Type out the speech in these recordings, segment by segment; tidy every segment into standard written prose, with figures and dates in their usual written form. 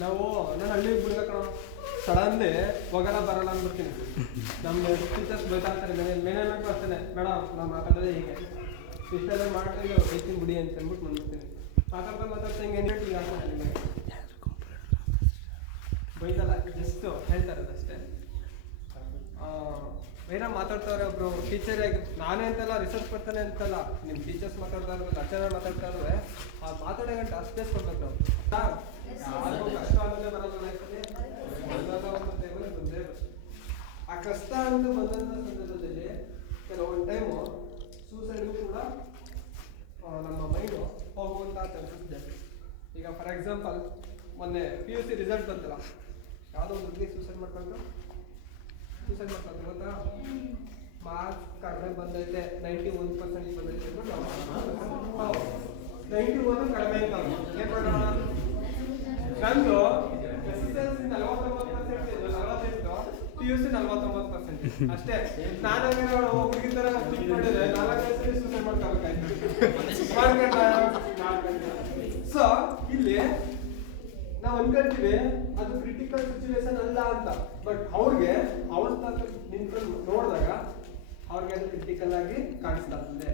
ನಾನು ಹಳ್ಳಿಗೆ ಬಿಡ್ಬೇಕಣ ಸಡನ್ಲಿ ಹೋಗಲ್ಲ ಬರಲ್ಲ ಅಂದ್ಬಿಡ್ತೀನಿ. ನಮ್ಮ ಟೀಚರ್ಸ್ ಬೈತಾ ಇರ್ತಾರೆ, ಮೇನೇಜ್ಮೆಂಟ್ ಅಷ್ಟೇ, ಮೇಡಮ್ ನಾವು ಮಾತಾಡೋದೇ ಹೀಗೆ ಇಷ್ಟೆಲ್ಲ ಮಾಡ್ತೀವಿ ಬೈತೀನಿ ಬಿಡಿ ಅಂತ ಅಂದ್ಬಿಟ್ಟು ಬಂದ್ಬಿಡ್ತೀನಿ. ಮಾತಾಡ್ತಾ ಹಿಂಗೆ ಈಗ ಆಗ್ತದೆ ಬೈತಲ್ಲ, ಜಸ್ಟ್ ಹೇಳ್ತಾರದಷ್ಟೇ. ಏನೋ ಮಾತಾಡ್ತಾವ್ರೆ ಒಬ್ರು ಟೀಚರ್ ಆಗಿ, ನಾನೇ ಅಂತಲ್ಲ ರಿಸರ್ಚ್ ಬರ್ತಾನೆ ಅಂತಲ್ಲ, ನಿಮ್ಮ ಟೀಚರ್ಸ್ ಮಾತಾಡ್ತಾ ಇರೋದು ಲೆಕ್ಚರರ್ ಮಾತಾಡ್ತಾ ಇರೋದ್ರೆ ಆ ಮಾತಾಡೋ ಗಂಟೆ ಅಷ್ಟೇ ಕೊಡ್ಬೇಕು ನಾವು. ಯಾರಿಗೂ ಕಷ್ಟ ಅನ್ನೋದೇ ಬರೋದು ಲೈಫಲ್ಲಿ, ಬಂದೇ ಆ ಕಷ್ಟ ಅಂತ ಬಂದಂಥ ಸಂದರ್ಭದಲ್ಲಿ ಕೆಲವೊಂದು ಟೈಮು ಸೂಸೈಡ್ಗೂ ಕೂಡ ನಮ್ಮ ಮೈಂಡು ಹೋಗುವಂಥ ಚಾನ್ಸಸ್ ಜಾಸ್ತಿ. ಈಗ ಫಾರ್ ಎಕ್ಸಾಂಪಲ್ ಮೊನ್ನೆ PUC ರಿಸಲ್ಟ್ ಬಂತಲ್ಲ, ಯಾವುದೋ ಒಂದು ಹುಡುಗಿ ಸೂಸೈಡ್ ಮಾಡ್ಕೊಂಡು ಗೊತ್ತಾ, ಮಾರ್ಕ್ಸ್ ಕಡಿಮೆ ಬಂದೈತೆ, 91% ಬಂದೈತೆ, 91 ಕಡಿಮೆ ಅಂತ ಏನು ಮಾಡೋಣ. ನಂದು SSLC 49%, PUC 49% ಅಷ್ಟೇ. ನಾನು ಹುಡುಗಿ ಥರ ಥಿಂಕ್ ಮಾಡಿದ್ರೆ 4 ವರ್ಷದಲ್ಲಿ ಸೂಸೈಡ್ ಮಾಡ್ಕೋಬೇಕಾಯ್ತು. ಸೊ ಇಲ್ಲಿ ನಾವು ಅನ್ಕೊಳ್ತೀವಿ ಅದು ಕ್ರಿಟಿಕಲ್ ಸಿಚುವೇಶನ್ ಅಲ್ಲ ಅಂತ, ಬಟ್ ಅವ್ರಿಗೆ ಅವ್ರ ನಿಂತ್ಕೊಂಡು ನೋಡಿದಾಗ ಅವ್ರಿಗೆ ಅದು ಕ್ರಿಟಿಕಲ್ ಆಗಿ ಕಾಣಿಸ್ತಾ ಇರ್ತದೆ.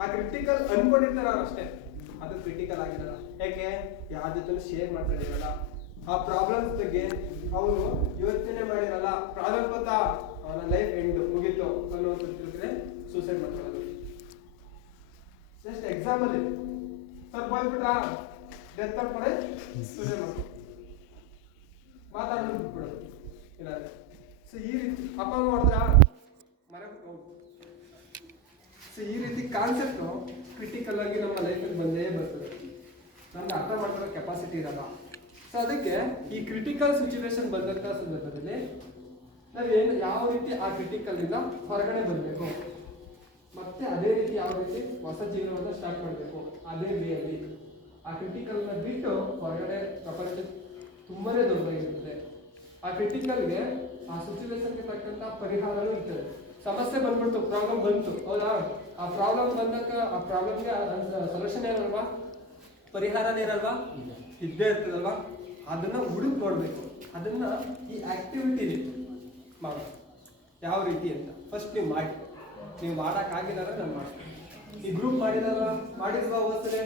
ಆ ಕ್ರಿಟಿಕಲ್ ಅನ್ಕೊಂಡಿರ್ತಾರ ಅವ್ರು ಅಷ್ಟೇ, ಅದು ಕ್ರಿಟಿಕಲ್ ಆಗಿರಲ್ಲ. ಯಾಕೆ ಯಾರ ಜೊತೆ ಶೇರ್ ಮಾಡ್ಕೊಂಡಿರಲ್ಲ, ಆ ಪ್ರಾಬ್ಲಮ್ಸ್ ಬಗ್ಗೆ ಅವರು ಯೋಚನೆ ಮಾಡಿರಲ್ಲ. ಪ್ರಾಬ್ಲಮ್ ಗೊತ್ತಾ, ಅವನ ಲೈಫ್ ಎಂಡ್ ಮುಗೀತು ಅನ್ನೋದು ತಿಳ್ಕೊಂಡ್ರೆ ಸೂಸೈಡ್ ಮಾಡ್ಕೊಳ್ಳೋದು. ಜಸ್ಟ್ ಎಕ್ಸಾಂಪಲ್ ಸ್ವಲ್ಪ ಬಂದ್ಬಿಟ್ರಾ ಡೆತ್ ಆಗ್ತಾರೆ, ಸೂಸೈಡ್ ಮಾಡ್ಕೊಂಡು ಮಾತಾಡೋದು ಬಿಟ್ಬಿಡೋದು ಇಲ್ಲ. ಸೊ ಈ ರೀತಿ ಅಪ್ಪ ಅಮ್ಮ ಮಾಡಿದ್ರ ಮನೆ ಹೋಗು. ಸೊ ಈ ರೀತಿ ಕಾನ್ಸೆಪ್ಟು ಕ್ರಿಟಿಕಲ್ ಆಗಿ ನಮ್ಮ ಲೈಫಲ್ಲಿ ಬಂದೇ ಬರ್ತದೆ, ನಮ್ಗೆ ಅರ್ಥ ಮಾಡ್ಕೊಳ್ಳೋ ಕೆಪಾಸಿಟಿ ಇರಲ್ಲ. ಸೊ ಅದಕ್ಕೆ ಈ ಕ್ರಿಟಿಕಲ್ ಸಿಚುವೇಶನ್ ಬಂದಂಥ ಸಂದರ್ಭದಲ್ಲಿ ನಾವೇನು ಯಾವ ರೀತಿ ಆ ಕ್ರಿಟಿಕಲಿಂದ ಹೊರಗಡೆ ಬರಬೇಕು, ಮತ್ತೆ ಅದೇ ರೀತಿ ಯಾವ ರೀತಿ ಹೊಸ ಜೀವನವನ್ನು ಸ್ಟಾರ್ಟ್ ಮಾಡಬೇಕು, ಅದೇ ವೇಯಲ್ಲಿ ಆ ಕ್ರಿಟಿಕಲ್ನ ಬಿಟ್ಟು ಹೊರಗಡೆ ಪ್ರಪಂಚ ತುಂಬಾನೇ ದೊಡ್ಡದಾಗಿರ್ತದೆ. ಆ ಕ್ರಿಟಿಕಲ್ಗೆ ಆ ಸಿಚುವೇಶನ್ಗೆ ತಕ್ಕಂಥ ಪರಿಹಾರನೂ ಇರ್ತದೆ. ಸಮಸ್ಯೆ ಬಂದ್ಬಿಡ್ತು, ಪ್ರಾಬ್ಲಮ್ ಬಂತು, ಹೌದಾ, ಆ ಪ್ರಾಬ್ಲಮ್ ಬಂದಾಗ ಆ ಪ್ರಾಬ್ಲಮ್ಗೆ ಸೊಲ್ಯೂಷನ್ ಏನಲ್ವಾ, ಪರಿಹಾರನೇನಲ್ವಾ, ಇದ್ದೇ ಇರ್ತದಲ್ವಾ. ಅದನ್ನ ಹುಡುಕ್ ನೋಡ್ಬೇಕು, ಅದನ್ನ ಈ ಆಕ್ಟಿವಿಟಿ ಮಾಡೋ ಯಾವ ರೀತಿ ಅಂತ ಫಸ್ಟ್ ನೀವು ಮಾಡಿ. ನೀವು ಮಾಡೋಕ್ಕಾಗಿಲ್ಲ ನಾನು ಮಾಡ್ತೀನಿ. ಈ ಗ್ರೂಪ್ ಮಾಡಿದಾರ ಮಾಡಿದ್ವಾ ಓದ್ಸಲೆ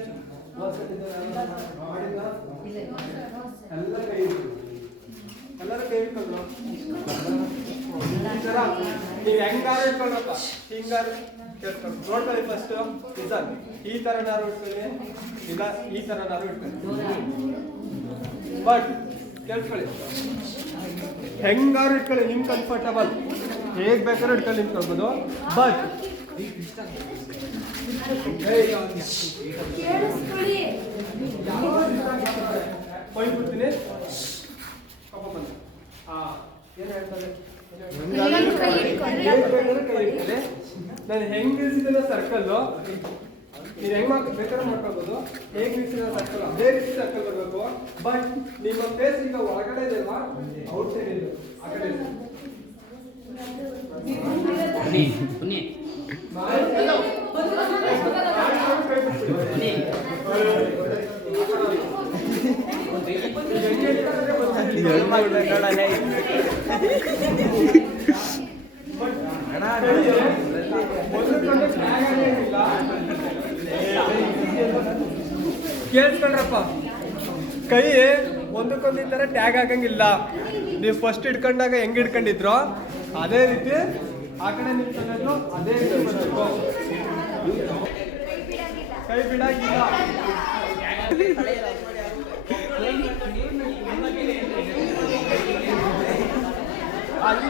ಎಲ್ಲರ ಕೈ ಇಟ್ಕೊಂಡ್ರು ಈ ಥರ ನೀವು ಹೆಂಗಾರು ಇಟ್ಕೊಂಡ್ರಪ್ಪ, ಹಿಂಗಾರು ಕೇಳ್ಕೊಂಡು ನೋಡ್ಕೊಳ್ಳಿ. ಫಸ್ಟ್ ನಿಜ ಈ ಥರ ನಾರು ಇಟ್ಕೊಳ್ಳಿ, ಇಲ್ಲ ಈ ಥರ ನಾರು ಇಟ್ಕೊಳ್ಳಿ, ಬಟ್ ಕೇಳ್ಕೊಳ್ಳಿ ಹೆಂಗಾರು ಇಟ್ಕೊಳ್ಳಿ, ನಿಮ್ ಕಂಫರ್ಟಬಲ್ ಹೇಗ್ ಬೇಕಾದ್ರೂ ಇಟ್ಕೊಳ್ಳಿ ನಿಂತ್ಕೊಳ್ಬೋದು. ಬಟ್ ಹೋಗ್ಬಿಡ್ತೀನಿ ಪಾಪ ಬಂದು ಏನು ಹೇಳ್ತಾರೆ, ಕೈ ಇಡ್ತಾರೆ. ನಾನು ಹೆಂಗ್ ನಿಲ್ಸಿದ ಸರ್ಕಲ್ಲು ನೀವು ಹೆಂಗ್ ಬೇಕಾದ್ರೆ ಮಾಡ್ಕೊಳ್ಬೋದು, ಹೇಗ್ ನಿಲ್ಸಿದ ಸರ್ಕಲ್ ಅದೇ ರೀತಿ ಸರ್ಕಲ್ ಬರಬೇಕು. ಬಟ್ ನಿಮ್ಮ ಫೇಸ್ ಈಗ ಒಳಗಡೆ ಇದೆಯಲ್ವಾ, ಔಟ್ ಸೈಡ್ ಇದೆ, ಆ ಕಡೆ ಇದೆ. ಕೇಳಿಸ್ಕೊಂಡ್ರಪ್ಪ, ಕೈ ಒಂದಕ್ಕೊಂದು ಈ ಥರ ಟ್ಯಾಗ್ ಆಗಂಗಿಲ್ಲ. ನೀವು ಫಸ್ಟ್ ಹಿಡ್ಕೊಂಡಾಗ ಹೆಂಗ್ ಹಿಡ್ಕೊಂಡಿದ್ರು ಅದೇ ರೀತಿ ಆ ಕಡೆ ನಿಂತ್ಕೊಂಡು ಅದೇ ರೀತಿ ಬರಬೇಕು, ಕೈ ಬಿಡಾಗಿಲ್ಲ. ಅಲ್ಲಿ